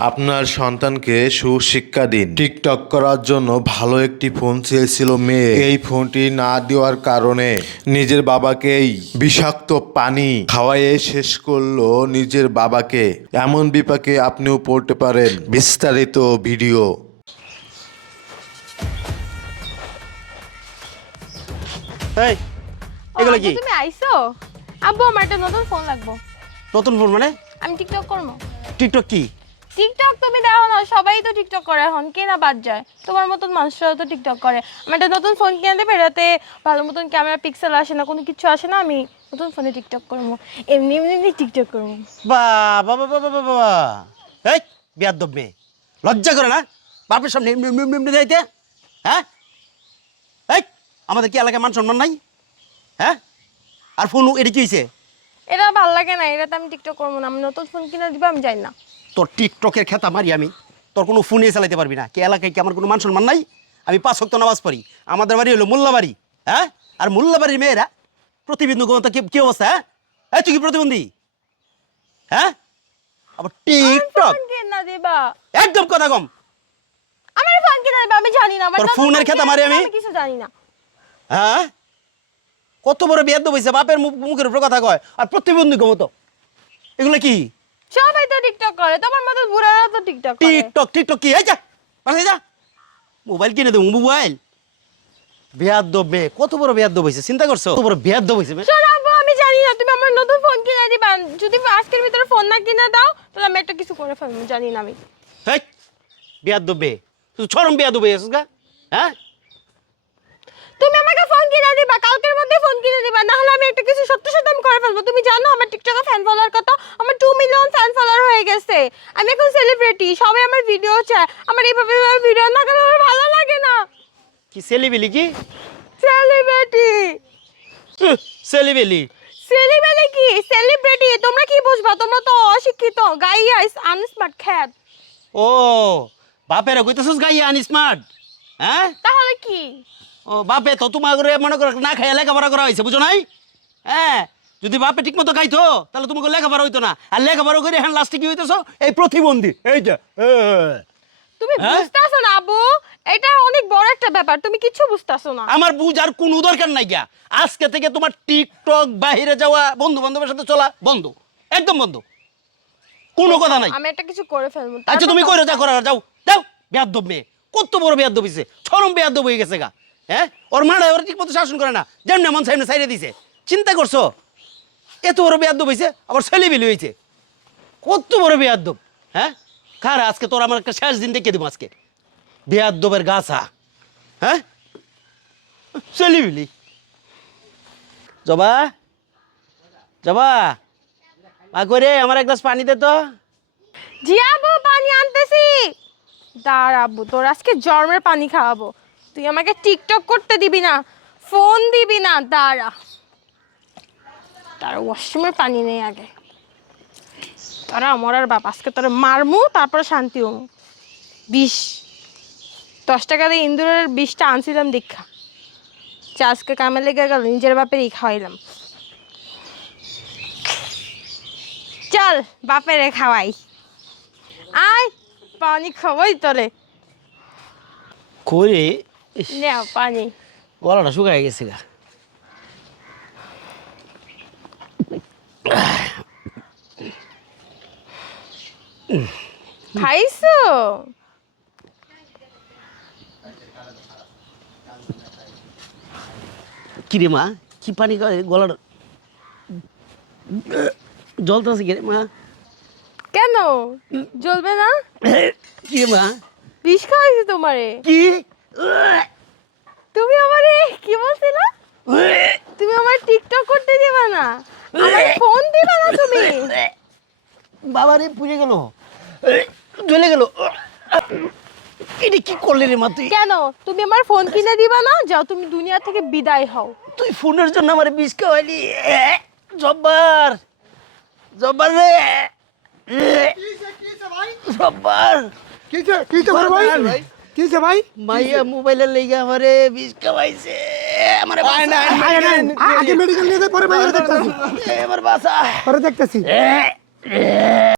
আপনার সন্তানকে সুশিক্ষা দিন। টিকটক করার জন্য ভালো একটি ফোন চেয়েছিল মেয়ে। এই ফোনটি না দেওয়ার কারণে নিজের বাবাকেই বিষাক্ত পানি খাওয়াইয়ে শেষ করলো নিজের বাবাকে। এমন বিপাকে আপনিও পড়তে পারেন। বিস্তারিত ভিডিও। এই এগুলো কি? তুমি আইছো? আব্বু আমার একটা নতুন ফোন লাগবে। নতুন ফোন মানে? আমি টিকটক করব। টিকটক কি? টিকটক তুমি দেখো না, সবাই তো টিকটক করে এখন, কে না বাদ যায়? তোমার মতন মানুষরা তো টিকটক করে। আমার একটা নতুন ফোন কিনে দেবে, এটাতে ভালো মতন ক্যামেরা পিক্সেল আসে না, কোনো কিছু আসে না। আমি নতুন ফোনে টিকটক করবো, এমনি এমনি টিকটক করবো। বাবা বাবা বাবা বাবা, এই বেয়াদব মেয়ে, লজ্জা করে না বাপের সামনে এমনি যাইতে? হ্যাঁ, এই আমাদের কি এলাকায় মান সম্মান নাই? হ্যাঁ, আর ফোন এটা কি হয়েছে? এটা ভালো লাগে না, এটাতে আমি টিকটক করবো না। আমি নতুন ফোন কিনে দিবা, আমি যাই না। তোর টিকটকের খেতা মারি আমি, তোর কোনো ফোনে চালাইতে পারবি না। কে এলাকায় কি আমার কোনো মান সম্মান নাই? আমি 5 ওয়াক্ত নামাজ পড়ি, আমাদের বাড়ি হলো মোল্লাবাড়ি। হ্যাঁ, আর মোল্লাবাড়ির মেয়েরা প্রতিবন্ধী কি অবস্থা? হ্যাঁ, এই তুই কি প্রতিবন্ধী? হ্যাঁ, আবার টিকটক ফোন কিনে দিবা? একদম কথা কম। আমার ফোন কিনে দিবা, আমি জানি না। আমার তোর নতুন ফোনের ফোন খেতা কিনে মারি দিবা, আমি? কিছু জানি না। হ্যাঁ, কত বড় বেয়াদব হইছে, বাপের মুখের উপর কথা কয় আর প্রতিবন্ধী মতো। এগুলো কি? সবাই তো টিকটক করে, তোমার মতো বুড়ারা তো টিকটক করে। টিকটক টিকটক কি? এই যা বাসায় যা, মোবাইল কিনে দেবো। মোবাইল বেয়াদব মেয়ে, কত বড় বেয়াদব হইছে চিন্তা করছো? কত বড় বেয়াদব হইছে মেয়ে। শোনো আব্বু, আমি জানি না, তুমি আমার নতুন ফোন কিনে দিবা। যদি আজকের ভিতরে ফোন না কিনে দাও, তাহলে আমি একটা কিছু করে ফেলবো, জানি না আমি। হেই, বেয়াদব মেয়ে, তুই চরম বেয়াদব হইছিস গা। হ্যাঁ, তুমি আমাকে ফোন কিনে দিবা, কালকের মধ্যে ফোন কিনে দিবা, না হলে আমি একটা কিছু সত্য সত্য আমি করে ফেলবো। তুমি জানো আমার টিকটকে ফ্যান ফলোয়ার কত? আমার 2 মিলিয়ন ফ্যান ফলোয়ার হয়ে গেছে। আমি এখন সেলিব্রিটি, সবাই আমার ভিডিও চায়। আমার এইভাবে ভিডিও না করলে আমার ভালো লাগে না। কি সেলিবেলি? কি সেলিব্রিটি? সেলিবেলি? সেলিব্রিটি কি সেলিব্রিটি? তোমরা কি বুঝবা? তোমরা তো অশিক্ষিত, গাইয়া আনস্মার্ট খ্যাত। ও বাপেরা কইতেছস গাইয়া আন স্মার্ট? হ্যাঁ, তাহলে কি? ও বাপে তো তোমার করে মনে করো না খাইয়া লেখাপড়া করা হয়েছে, বুঝো নাই? হ্যাঁ, যদি বাপে ঠিক মতো খাইতো তাহলে তোমাকে লেখাপড়া হইতো না। আর লেখাপড়া করে এখন লাস্টে কি হইতেছো? এই প্রতিবন্ধী। এই যে তুমি হ্যাঁ? বুঝতাছো না আব্বু? এটা অনেক বড় একটা ব্যাপার, তুমি কিচ্ছু বুঝতাছো না। আমার বুঝার কোনো দরকার নাই গিয়া। আজকে থেকে তোমার টিকটক বাইরে যাওয়া, বন্ধু বান্ধবের সাথে চলা বন্ধ, একদম বন্ধ, কোনো কথা নাই। আমি একটা কিছু করে ফেলবো। আচ্ছা তুমি কইরো, যা করার যাও যাও। বেয়াদব মেয়ে, কত বড় বেয়াদব হইছে, চরম বেয়াদব হয়ে গেছে গা। হ্যাঁ, ওর মারা ওর ঠিক মতো শাসন করে না, যেমন মন সাইনে সাইরে দিছে। চিন্তা করছো এত বড় বেয়াদব হইছে, আবার ছেলেবিলি হইছে, কত বড় বেয়াদব। হ্যাঁ, কার আজকে তোর আমার একটা শেষ দিন দেখে দিব আজকে। বেয়াদবের গাছা। হ্যাঁ, ছেলেবিলি। জবা জবা, মা করে আমার এক গ্লাস পানি দে তো। জি আব্বু, পানি আনতেছি। দাঁড়া আব্বু, তোর আজকে জন্মের পানি খাওয়াবো। তুই আমাকে টিকটক করতে দিবি না, ফোন দিবি না। দাঁড়া তার ওয়াশরুমের পানি নেই আগে। তারা মরার বাপ, আজকে তোরা মারমু, তারপরে শান্তি হমু। 10 টাকা দিয়ে ইন্দুরের 20টা আনছিলাম দীক্ষা। আজকে কামে লেগে গেল, নিজের বাপেরই খাওয়াইলাম। চল বাপেরে খাওয়াই, আয় পানি খাওয়াই তোরে। করে নেও পানি। গলাটা শুকায় গেছে গা। খাইছো? কিরে মা, কি পানি খাওয়া গলাটা জলতেছে? কিরে মা? কেন জ্বলবে না? কিরে মা? বিষ খাওয়াইছি তোমারে। কি? তুমি আমারে কি বলছিলা? তুমি আমার টিকটক করতে দিবা না, আমার ফোন দিবা না তুমি? বাবারে পুড়ে গেল, জ্বলে গেল। এটা কি করলে রে মা তুই? কেন তুমি আমার ফোন কিনে দিবা না? যাও তুমি দুনিয়া থেকে বিদায় হও। তুই ফোনের জন্য আমার বিষ খাওয়াইলি? জব্বার, জব্বার রে, জব্বার। কিছে ভাই? মাইয়া মোবাইলের লেগে আমারে বিষ খাওয়াইছে। আমারে বাঁচা। আগে মেডিকেল নিয়ে যাই, পরে বাইরে দেখতেছি। আমার বাসা। পরে দেখতেছি।